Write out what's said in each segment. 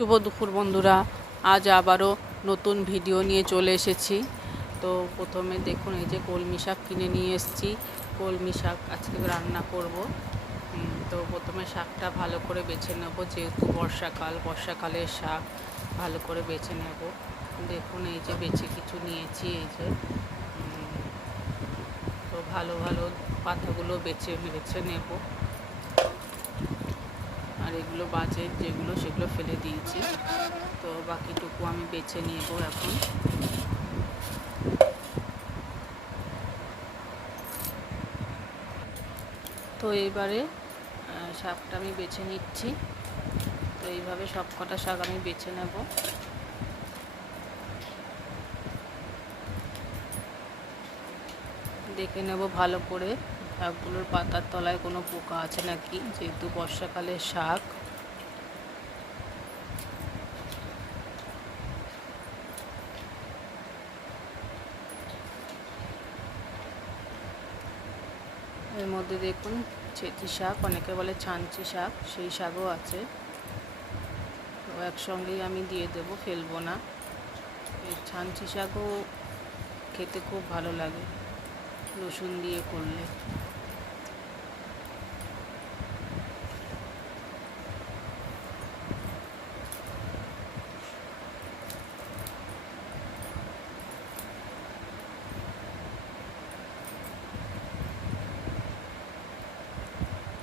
শুভ দুপুর বন্ধুরা, আজ আবারও নতুন ভিডিও নিয়ে চলে এসেছি। তো প্রথমে দেখুন, এই যে কলমি শাক কিনে নিয়ে এসেছি। কলমি শাক আজকে রান্না করব। তো প্রথমে শাকটা ভালো করে বেছে নেব, যেহেতু বর্ষাকালের শাক ভালো করে বেছে নেব। দেখুন, এই যে বেছে কিছু নিয়েছি, এই যে তো ভালো ভালো পাতাগুলো বেছে বেছে নেব। আর এগুলো বাজে যেগুলো, সেগুলো ফেলে দিয়েছি। তো বাকিটুকু আমি বেছে নেব এখন। তো এইবারে শাকটা আমি বেছে নিচ্ছি। তো এইভাবে সব কটা শাক আমি বেছে নেব। দেখে নেব ভালো করে শাকগুলোর পাতার তলায় কোনো পোকা আছে নাকি, যেহেতু বর্ষাকালের শাক। এর মধ্যে দেখুন ছেঁচি শাক, অনেকে বলে ছাঞ্চি শাক, সেই শাকও আছে। তো একসঙ্গেই আমি দিয়ে দেবো, ফেলবো না। এই ছাঞ্চি শাকও খেতে খুব ভালো লাগে রসুন দিয়ে করলে।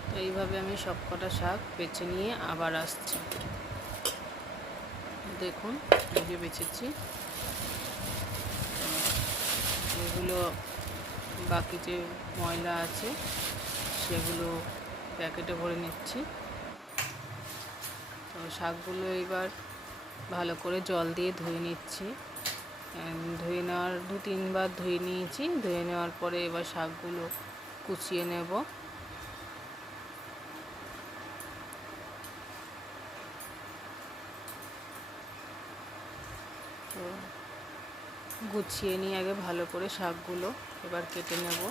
তো এইভাবে আমি সব কটা শাক বেছে নিয়ে আবার আসছি। দেখুন, এই যে বেছেছি। এগুলো বাকি যে ময়লা আছে সেগুলো প্যাকেটে ভরে নিচ্ছি। তো শাকগুলো এবার ভালো করে জল দিয়ে ধুয়ে নিচ্ছি। ধুয়ে নেওয়ার 2-3 বার ধুয়ে নিয়েছি। ধুয়ে নেওয়ার পরে এবার শাকগুলো কুচিয়ে নেব। তো গুছিয়ে নিয়ে আগে ভালো করে শাকগুলো এবার কেটে নেব।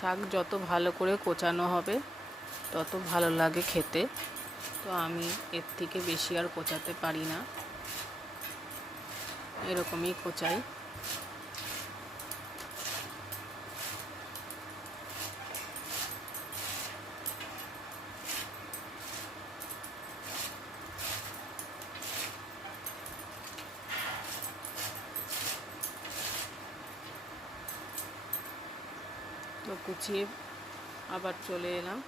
শাক যত ভালো করে কোচানো হবে তত ভালো লাগে খেতে। তো আমি এর থেকে বেশি আর কোচাতে পারি না, এরকমই কোচাই। তো কুচিয়ে আবার চলে এলাম।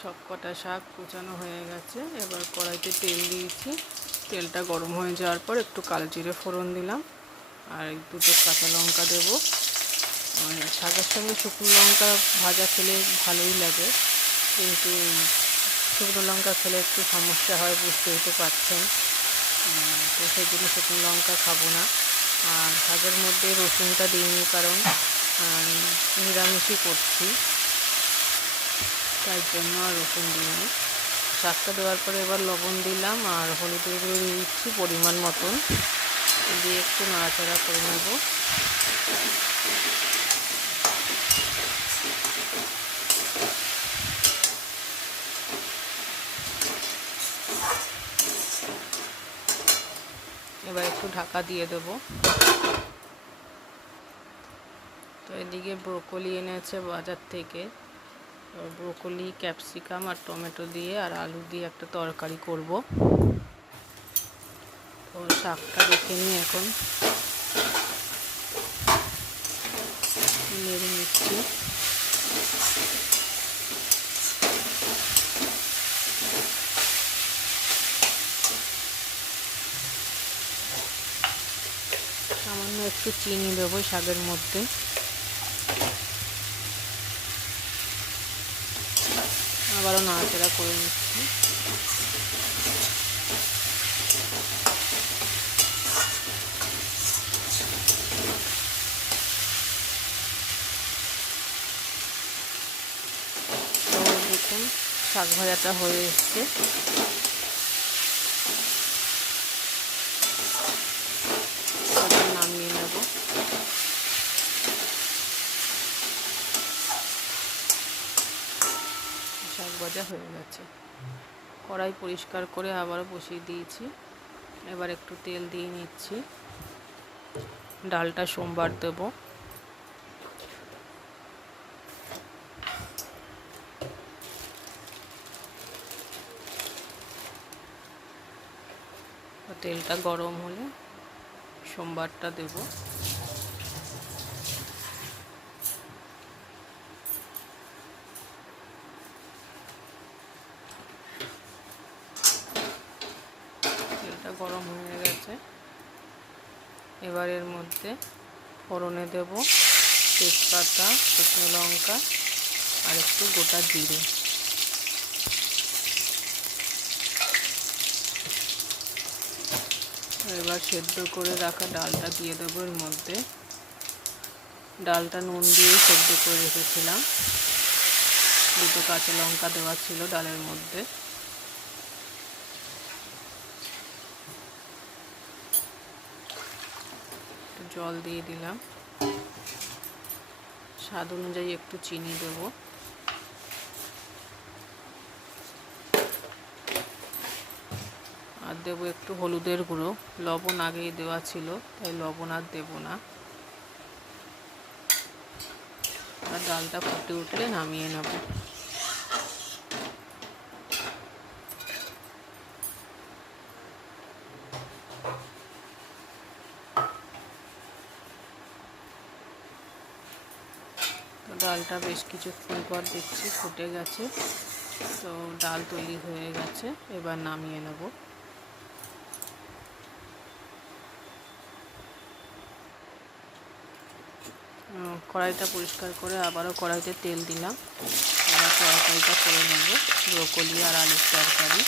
সব কটা শাক কুচানো হয়ে গেছে। এবার কড়াইতে তেল দিয়েছি। তেলটা গরম হয়ে যাওয়ার পর একটু কালো জিরে ফোড়ন দিলাম, আর 2টো কাঁচা লঙ্কা দেবো। শাকের সঙ্গে শুকনো লঙ্কা ভাজা খেলে ভালোই লাগে, কিন্তু শুকনো লঙ্কা খেলে একটু সমস্যা হয়, বুঝতেই তো পারছেন। তো সেই জন্য শুকনো লঙ্কা খাবো না। আর শাকের মধ্যে রসুনটা দিইনি, কারণ নিরামিষই করছি, তাই জন্য আর রসুন দিইনি। শাকটা দেওয়ার পরে এবার লবণ দিলাম আর হলুদের গুঁড়ো দিয়ে দিচ্ছি পরিমাণ মতন, দিয়ে একটু নাড়াচাড়া করে নেব। এবার একটু ঢাকা দিয়ে দেব। তো এদিকে ব্রোকলি এনেছে বাজার থেকে। ব্রোকলি, ক্যাপসিকাম আর টমেটো দিয়ে আর আলু দিয়ে একটা তরকারি করব। তো শাকটা দেখে নিই এখন, নেড়ে নিচ্ছি। সামান্য একটু চিনি দেবো শাকের মধ্যে। আবারও নাড়াচাড়া করে নিচ্ছি। তো দেখুন, শাক ভাজাটা হয়ে এসছে। নামিয়ে নেব। শাক ভাজা হয়ে গেছে। কড়াই পরিষ্কার করে আবার বসিয়ে দিয়েছি। এবার একটু তেল দিয়ে নিচ্ছি। ডালটা সোমবার দেব। তেলটা গরম হলে সোমবারটা দেব। তেলটা গরম হয়ে গেছে। এবার এর মধ্যে ফোড়নে দেব তেজপাতা, শুকনো লঙ্কা আর একটু গোটা জিরে। এবার সেদ্ধ করে রাখা ডালটা দিয়ে দেবো এর মধ্যে। ডালটা নুন দিয়ে সেদ্ধ করে রেখেছিলাম। দুটো কাঁচা লঙ্কা দেওয়া ছিল ডালের মধ্যে। একটু জল দিয়ে দিলাম। স্বাদ অনুযায়ী একটু চিনি দেব। আর দেবো একটু হলুদের গুঁড়ো। লবণ আগেই দেওয়া ছিল, তাই লবণ আর দেবো না। আর ডালটা ফুটে উঠলে নামিয়ে নেব। তো ডালটা বেশ কিছুক্ষণ পর দেখছি ফুটে গেছে। তো ডাল তৈরি হয়ে গেছে, এবার নামিয়ে নেব। কড়াইটা পরিষ্কার করে আবারও কড়াইতে তেল দিলাম। এবার তরকারিটা করে নেব, ব্রকলি আর আলুর তরকারি।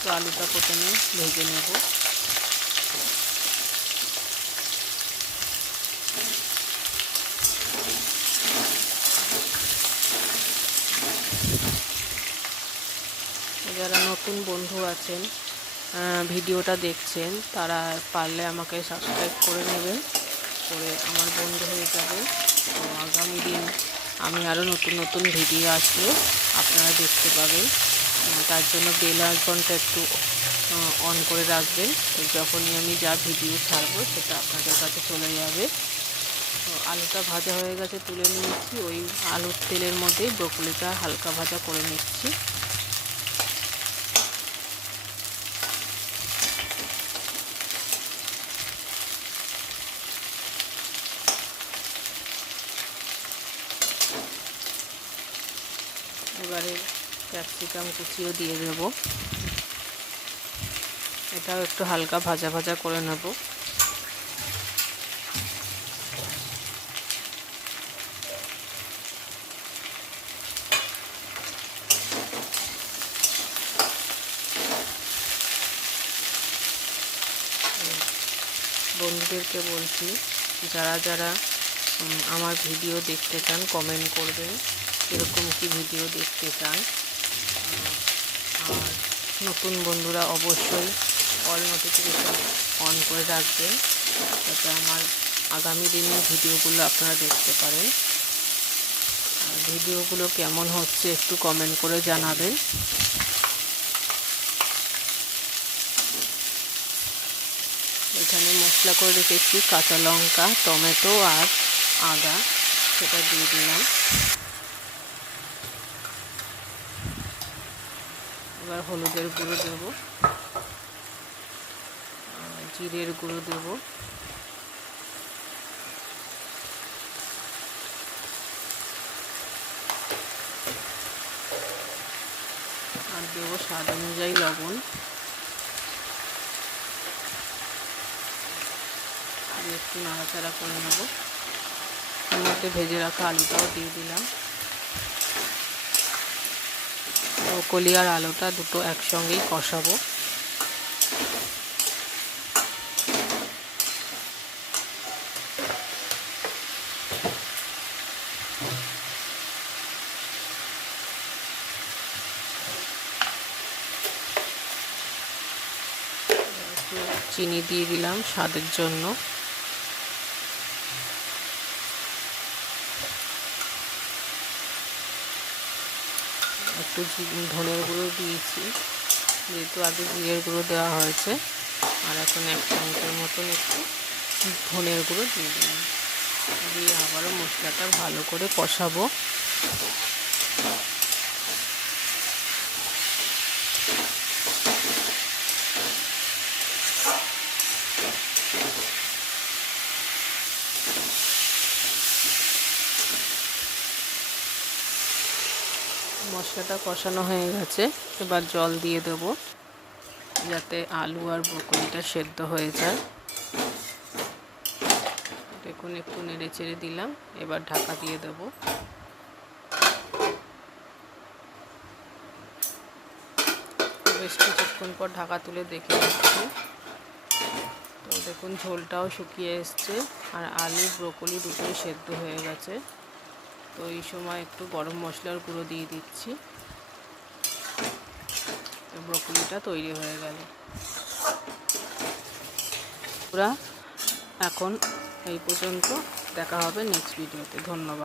তো আলুটা প্রথমে ভেজে নেব। যারা নতুন বন্ধু আছেন, ভিডিওটা দেখছেন, তারা পারলে আমাকে সাবস্ক্রাইব করে নেবেন, করে আমার বন্ধু হয়ে যাবে। তো আগামী দিন আমি আরও নতুন নতুন ভিডিও আসলে আপনারা দেখতে পাবেন। তার জন্য বেল আইকনটা একটু অন করে রাখবেন। তো যখনই আমি যা ভিডিও ছাড়বো সেটা আপনাদের কাছে চলে যাবে। তো আলুটা ভাজা হয়ে গেছে, তুলে নিয়েছি। ওই আলুর তেলের মধ্যে ব্রকলিটা হালকা ভাজা করে নিচ্ছি। এবারে ক্যাপসিকাম কুচিও দিয়ে দেব। এটাও একটু হালকা ভাজা ভাজা করে নেব। বন্ধুদেরকে বলছি, যারা যারা আমার ভিডিও দেখতে চান কমেন্ট করবেন এরকম কি ভিডিও দেখতে চান। আর নতুন বন্ধুরা অবশ্যই অল নোটিফিকেশান অন করে রাখবেন, যাতে আমার আগামী দিনের ভিডিওগুলো আপনারা দেখতে পারেন। আর ভিডিওগুলো কেমন হচ্ছে একটু কমেন্ট করে জানাবেন। এখানে মশলা করে রেখেছি কাঁচা লঙ্কা, টমেটো আর আদা, সেটা দিয়ে দিলাম। এবার হলুদের গুঁড়ো দেব, জিরের গুঁড়ো দেব, আর দেবো স্বাদ অনুযায়ী লবণ। একটু নাড়াচাড়া করে নেব। এর মধ্যে ভেজে রাখা আলুটাও দিয়ে দিলাম। ব্রকলি আর আলুটা দুটো একসঙ্গেই কষাবো। চিনি দিয়ে দিলাম স্বাদের জন্য। একটু ধনের গুঁড়ো দিয়েছি, যেহেতু আগে জিরের গুঁড়ো দেওয়া হয়েছে। আর এখন 1 চামচের মতন একটু ধনের গুঁড়ো দিয়ে দিলাম, দিয়ে আবারও মশলাটা ভালো করে কষাবো। মশলাটা কষানো হয়ে গেছে, এবার জল দিয়ে দেবো যাতে আলু আর ব্রকলিটা সেদ্ধ হয়ে যায়। দেখুন একটু নেড়ে চেড়ে দিলাম, এবার ঢাকা দিয়ে দেবো। বেশ কিছুক্ষণ পর ঢাকা তুলে দেখে নিচ্ছি, তো দেখুন ঝোলটাও শুকিয়ে এসছে আর আলু ব্রকলি দুটোই সেদ্ধ হয়ে গেছে। তো এই সময় একটু গরম মশলার গুঁড়ো দিয়ে দিচ্ছি, তো ব্রকলিটা তৈরি হয়ে গেল। পুরা এখন এই পর্যন্ত, দেখা হবে নেক্সট ভিডিওতে। ধন্যবাদ।